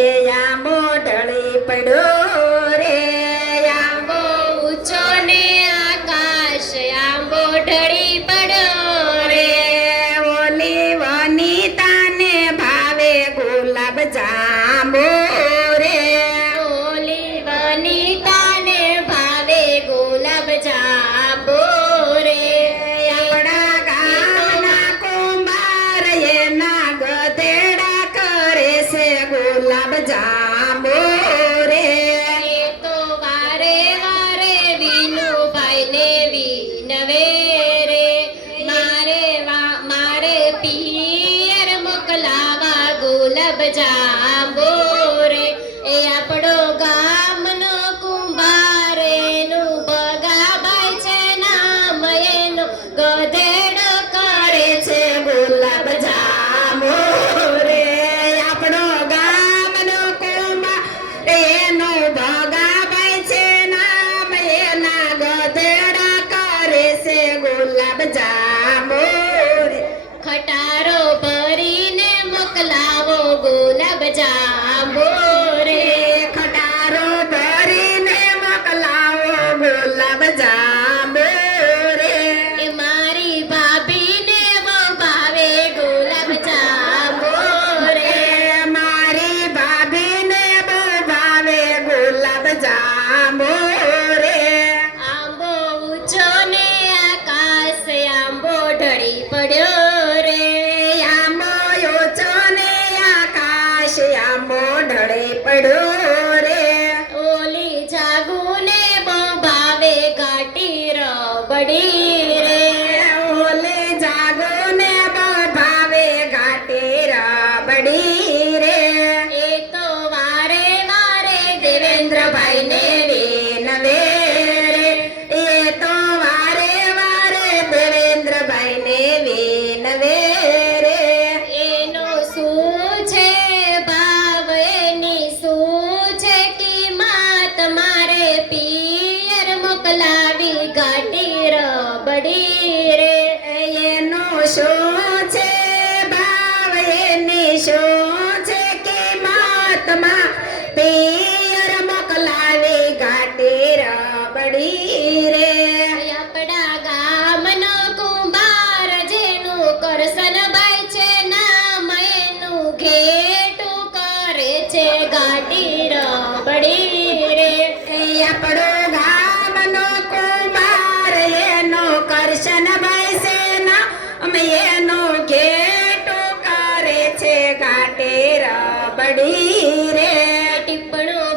એ આંબો ઢળી પડ્યો રે આંબો ઊંચો ને આકાશ આંબો ઢળી પડ્યો રે ઓલી વનિતાને ભાવે ગુલાબ જાંબો રે ઓલી વનિતાને ભાવે ગુલાબ જાંબો રે આપણા ગામના કુંભાર એના ગધેડા કરે છે ગુલાબ જાંબો રે એ તો વારે વારે વિનુભાઈને વિનવે રે મારે પિયર મોકલાવા ગુલાબ જાંબો રે એ આપણો ગામનો કુંભાર એનું ભગાભાઈ છે નામ એનું ગધેડો કરે છે ગુલાબ જાંબો રે આપણો ગામનો કુંભાર એનો ભગાભાઈ છે નામ એના ગધેડા કરે છે ગુલાબ જાંબો રે ખટારો ભરીને મોકલાવો ગુલાબ જાંબો રે ખટારો ભરીને મોકલાવો ગુલાબ જાંબો રે એ મારી ભાભીને બહુ ભાવે ગુલાબ જાંબો રે મારી ભાભીને બહુ ભાવે ગુલાબ જાંબો રે આંબો ઊંચો ને આકાશ આંબો ઢળી પડ્યો રે આંબો ઓછો ને આકાશ આંબો ઢળે પડ્યો રે ઓલી જાગુને બહુ ભાવે ઘાટી રબડી રે ઓલે જાગો ને બહુ ભાવે ઘાટે રબડી રે એ તો વારે વારે દેવેન્દ્રભાઈને વિનવે રે એ તો વારે વારે દેવેન્દ્રભાઈને વિનવે રે એનો શું છે ભાવ એની શું છે કિંમત મારે પિયર મોકલાવી ઘાટી રબડી રે એનો શું છે ભાવ એની શું છે કિંમતમાં પિયર મોકલાવી ઘાટે રબડી રે આપણા ગામનો કુંભાર જેનું કરસનભાઈ છે નામ એનું ઘેટું કરે છે ઘાટી રબડી રે આપણો ગામનો કુંભાર એનો કરશનભાઈ છે નામ એનો ઘેટો કરે છે ઘાટે રબડી રે ટીપણું